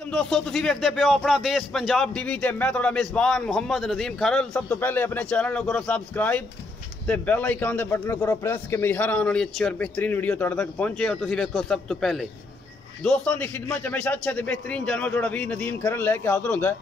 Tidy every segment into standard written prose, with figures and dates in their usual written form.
दोस्तों तुसी वेखदे पे हो अपना देश पंजाब टीवी ते मैं थोड़ा मेज़बान मोहम्मद नदीम खरल। सब तो पहले अपने चैनल को करो सब्सक्राइब ते बेल आइकन दे बटन करो प्रेस कि मेरी हर आने वाली अच्छी और बेहतरीन वीडियो तुहाडे तक पहुंचे और तुसी वेखो सब तो पहले। दोस्तों की खिदमत हमेशा अच्छा ते बेहतरीन जानवर थोड़ा भी नदीम खरल लैके हाजिर होंदा है।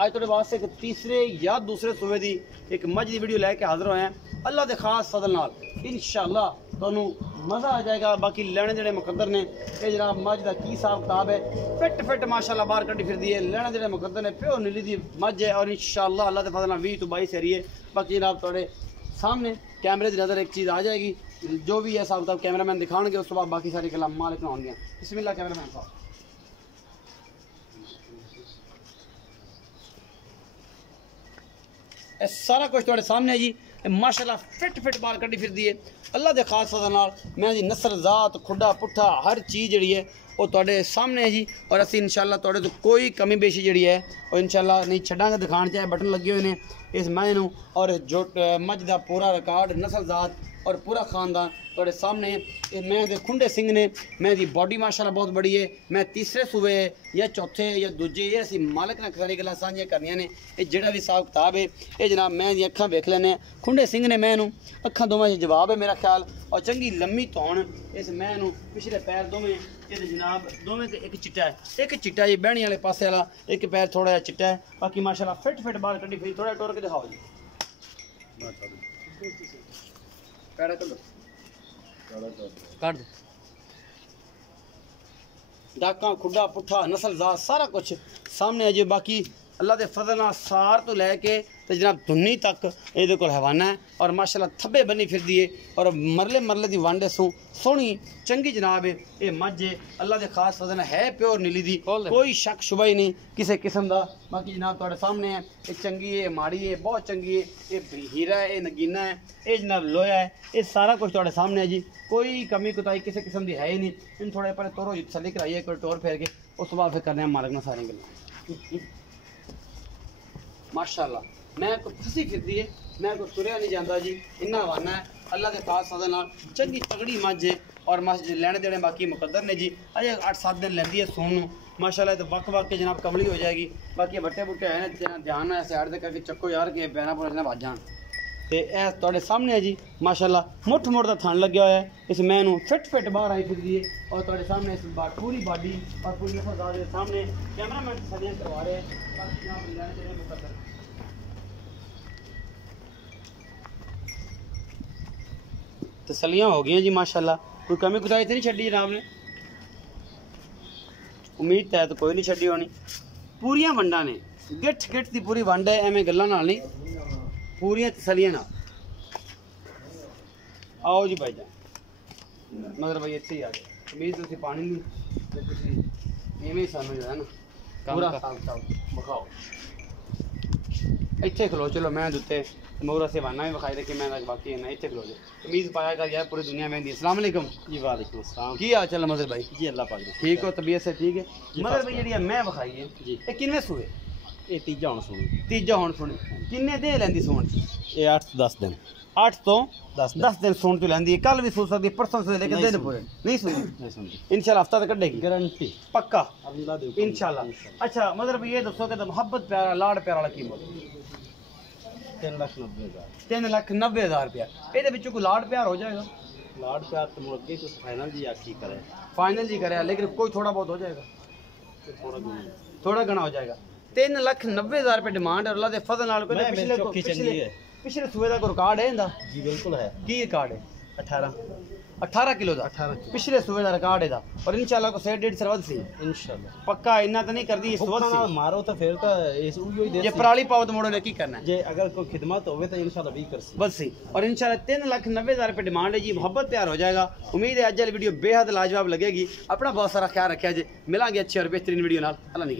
आज थोड़े वास्ते एक तीसरे या दूसरे सूबे की एक मझ की वीडियो लैके हाजिर होए हैं। अल्लाह के खास फजल नाल इंशाअल्लाह तुहानू मज़ा आ जाएगा। बाकी लैने जेडे मुकद्दर ने ये जनाब मझ का की हिसाब किताब है। फिट माशाल्लाह बाहर कड्डी फिरदी है। लैने जेडे मुकद्दर ने प्योर नीली दी मझ है और इंशाअल्लाह अल्लाह के फजल नाल 20 तो 22 एरिए। बाकी जनाब थोड़े सामने कैमरे की नज़र एक चीज़ आ जाएगी जो भी है हिसाब किताब कैमरामैन दिखाएंगे। उस बाद बाकी सारी कलाम मालिक होंगे। बिस्मिल्लाह कैमरामैन साहब। सारा कुछ थोड़े सामने है जी। माशाल्लाह फिट बाल कड्डी फिरदी है। अल्लाह के खास फजल नाल मैं जी नस्ल जात खुडा पुट्ठा हर चीज़ जी है वो थोड़े सामने है जी। और असी इंशाल्लाह थोड़े तो कोई कमी बेशी जी है और इंशाल्लाह नहीं छड़ांगे दिखाने चाहे बटन लगे हुए हैं इस मैं नूं। और जो मझ का पूरा रिकॉर्ड नस्ल जात और पूरा खानदान थोड़े सामने है। मैं दे खुंडे सिंह ने मैं दी बॉडी माशाल्लाह बहुत बड़ी है। मैं तीसरे सूबे या चौथे या दूजे ये असी मालिक ने सारी गल्लां सांझियां करनियां ने। ये जेड़ा भी हिसाब किताब है ये जनाब मैं दी अखां वेख लैने खुंडे सिंह ने मैं नूं अखां दोवें च जवाब है मेरा ख्याल। और चंगी लम्मी धौन इस मैं नूं पिछले पैर दोवें ये जनाब दोवें ते एक चिट्टा है एक चिट्टा जी बहनी वाले पासे वाला एक पैर थोड़ा जिहा चिट्टा है। बाकी माशाल्लाह फिट बाल कड्डी फिर थोड़ा टोर के दिखाओ जी। पैड़ा कर दो काट दो डाका खुडा पुट्ठा नस्ल जात सारा कुछ सामने है जी। बाकी अल्लाह के फजल नाल सार तो लैके तो जनाब धुन्नी तक ये को हवाना है और माशाल्लाह थब्बे बनी फिरदी है और मरले की वांडे सू सोहनी चंगी जनाब है। ये मझ है अल्लाह के खास फजल है प्योर नीली दी कोई शक शुबा ही नहीं किसी किस्म का। बाकी जनाब थोड़े सामने है ये चंगी है माड़ी है बहुत चंगी है। ये हीरा है ये नगीना है ये जनाब लोया है ये सारा कुछ थोड़े सामने है जी। कोई कमी कोताही किसी किस्म की है ही नहीं। इन थोड़े पर तोरो तसली कराइए कोई टोर फेर के उस बाद फिर करने मालिक ने सारी गल्लां माशाल्लाह। मैं कोई फसी फिरदी है मैं कोई तुरया नहीं जाता जी इन्ना हवाना है अल्लाह के खास फजल नाल चंगी तगड़ी मझ है। और लैने देने बाकी मुकद्दर ने जी अजे 8-7 दिन लैंदी है सोन माशाल्लाह। तो वक के जनाब कमली हो जाएगी। बाकी बट्टे बुट्टे है ना ध्यान है सैड दे करके चक्को यार के बैना पुरना भज जान तो यह थोड़े सामने है जी माशाल्लाह। मुठ का थन लग्या हुआ है इस मैं नूं फिट बाहर आई फिरदी है। और थोड़े सामने इस पूरी बॉडी और पूरी नस्ल के सामने कैमरामैन सदियाँ करवा रहे हैं। तसलियाँ हो गई जी माशाल्लाह। कोई कमी कुताही तो नहीं छड़ी जनाब ने उम्मीद तो है तो कोई नहीं छड़ी होनी। पूरियां वंडा ने गिठ की पूरी वंड है एवं गल्लां नाल नहीं पूरियां तसलियां नाल। आओ जी भाई जान मगर भाई इत्थे ही आ गए उम्मीद तुसीं पानी नहीं इवें ही सानू जो है ना पूरा बखाओ इत्थे खलो चलो मैं दुते मगरा से वाना भी विखाई रखी मैं बाकी है ना इतने खलो जाए उम्मीद पाया कर यार पूरी दुनिया में अस्सलाम वालेकुम जी। वालेकुम अस्सलाम की हाल चाल मजर भाई जी अल्लाह पाक ठीक हो तबीयत से ठीक है मगर भाई जी मैं विखाई है जी ये किन्ने सूए ये तीजा हुण सुनी किन्ने दे लैंदी सोन ये 8-10 दिन 8 तो 10 दिन सोन तो लैंदी कल भी सो सकती परसों से लेकर दिन पूरे नहीं सुनी इंशाल्लाह हफ्ता तक कटेगी गारंटी पक्का इंशाल्लाह। अच्छा मगर भाई ये दसो कि मोहब्बत प्यारा लाड़ प्यार वाला की बोल 3,90,000 रुपया ये कोई लाड़ प्यार हो जाएगा। लाड़ प्यार तो मुर्गे कुछ फाइनल जी करे लेकिन कोई थोड़ा बहुत हो जाएगा थोड़ा घना हो जाएगा। 3,90,000 रुपये डिमांड है। अल्लाह के फजल नाल पिछले सूबे का कोई रिकॉर्ड है इनका जी बिल्कुल है। की रिकॉर्ड है 18 किलो का पिछले सूबे का रिकॉर्ड है। और इंशाल्लाह को 1.5 वध सी इंशाल्लाह पक्का इन्ना तो नहीं कर दी इस वध मारो तो फिर तो इस उही दे ये पराली पाओ तो मोड़ो ने की करना है जे अगर कोई खिदमत होवे तो इंशाल्लाह 20 कर सी बस सी। और इंशाल्लाह 3,90,000 रुपये डिमांड है जी। मोहब्बत प्यार हो जाएगा। उम्मीद है अज वाली वीडियो बेहद लाजवाब लगेगी। अपना बहुत सारा ख्याल रखा जी मिलांगे अच्छी और बेहतरीन वीडियो नाल अल्लाह ने